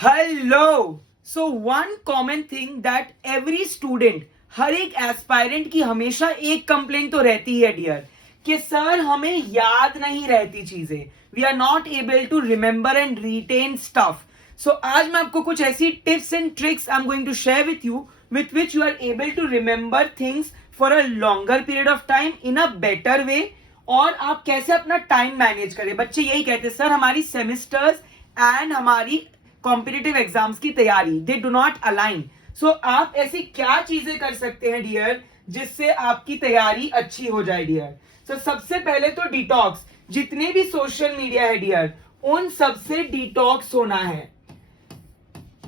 Hello. So one common thing that every student, हर एक aspirant की हमेशा एक कंप्लेंट तो रहती है डियर, कि सर हमें याद नहीं रहती चीजें, we are not able to remember and retain stuff. So आज मैं आपको कुछ ऐसी tips and tricks I am going to share with you, with which you are able to remember things for a longer period of time in a better way. और आप कैसे अपना time manage करें। बच्चे यही कहते हैं सर हमारी सेमिस्टर्स एंड हमारी कॉम्पिटिटिव एग्जाम्स की तैयारी दे डू नॉट अलाइन। सो आप ऐसी क्या चीजें कर सकते हैं डियर जिससे आपकी तैयारी अच्छी हो जाए डियर। सो सबसे पहले तो डिटॉक्स, जितने भी सोशल मीडिया है डियर उन सबसे डिटॉक्स होना है।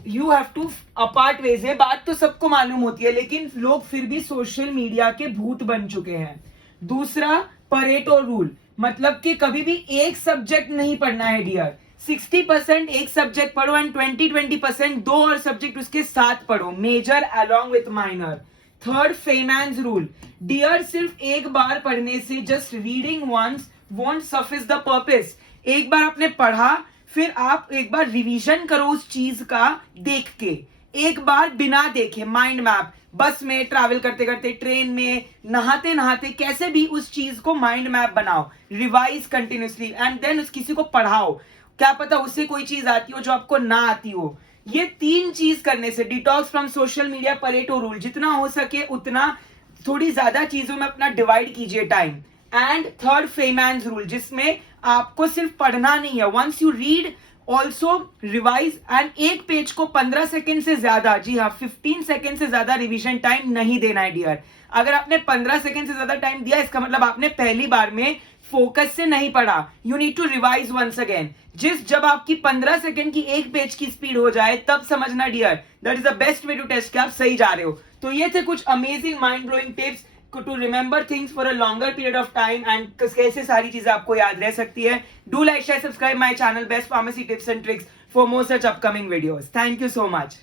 यू हैव टू अपार्ट वेज है, बात तो सबको मालूम होती है लेकिन लोग फिर भी सोशल मीडिया के भूत बन चुके हैं। दूसरा परेटो रूल, मतलब कि कभी भी एक सब्जेक्ट नहीं पढ़ना है डियर। 60% एक सब्जेक्ट पढ़ो एंड 20% दो और सब्जेक्ट उसके साथ पढ़ो, major along with minor. Third Feynman's rule dear, सिर्फ एक बार पढ़ने से just reading once won't suffice the purpose. एक बार आपने पढ़ा फिर आप एक बार रिवीजन करो उस चीज का देख के, एक बार बिना देखे माइंड मैप, बस में ट्रैवल करते करते, ट्रेन में, नहाते नहाते, कैसे भी उस चीज को माइंड मैप बनाओ, रिवाइज कंटिन्यूसली एंड देन उस किसी को पढ़ाओ। क्या पता उससे कोई चीज आती हो जो आपको ना आती हो। ये तीन चीज करने से detox from social media, Pareto rule, जितना हो सके उतना थोड़ी ज्यादा चीजों में अपना डिवाइड कीजिए time. And third Feynman's rule, जिसमें आपको सिर्फ पढ़ना नहीं है, once you read also revise. And एक पेज को 15 सेकेंड से ज्यादा, जी हाँ 15 सेकेंड से ज्यादा रिवीजन टाइम नहीं देना है डियर। अगर आपने 15 सेकेंड से ज्यादा टाइम दिया इसका मतलब आपने पहली बार में फोकस से नहीं पढ़ा। You need to revise once again. जब आपकी 15 सेकेंड की एक पेज की स्पीड हो जाए तब समझना dear that is the best way to test कि आप सही जा रहे हो। तो ये थे कुछ amazing mind blowing tips to remember things for a longer period of time and कैसे सारी चीजें आपको याद रह सकती है। Do like, share, subscribe my channel Best Pharmacy Tips and Tricks for more such upcoming videos. Thank you so much.